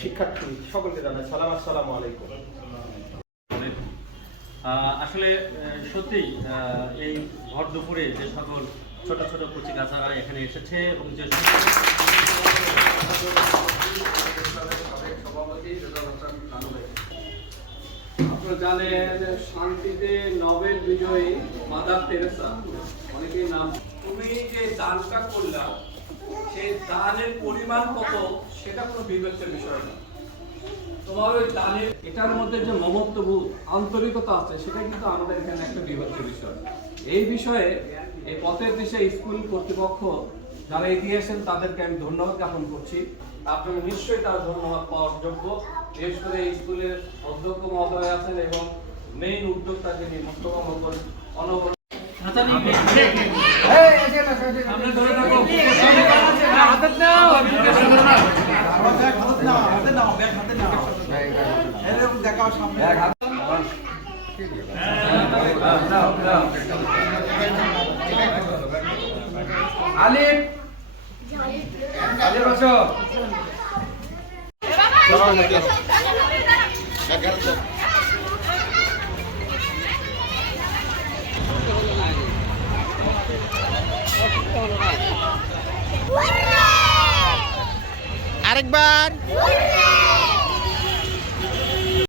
শিক্ষার্থী সকলকে জানাই সালাম আসলে সত্যিই এই ভর দুপুরে যে সকল ছোট ছোট কচি গাছারা এখানে এসেছে এবং যে জানেন শান্তিতে বিজয়ী মাদার নাম তুমি যে দানটা সেই দানের পরিমাণ কত সেটা কোনো বিবেচ্যের বিষয় না। তোমার ওই দানের এটার মধ্যে যে মমত্ববোধ, আন্তরিকতা আছে, সেটা কিন্তু আমাদের এখানে একটা বিবেচ্য বিষয়। এই বিষয়ে এই পথের দিশে স্কুল কর্তৃপক্ষ যারা এগিয়েছেন তাদেরকে আমি ধন্যবাদ জ্ঞাপন করছি। আপনারা নিশ্চয়ই তার ধন্যবাদ পাওয়ার যোগ্য বিশেষ করে এই স্কুলের অধ্যক্ষ মহোদয় আছেন এবং মেইন উদ্যোক্তা যিনি মোস্তফা মোহাম্মদ অনবর। আলিফ আরেকবার।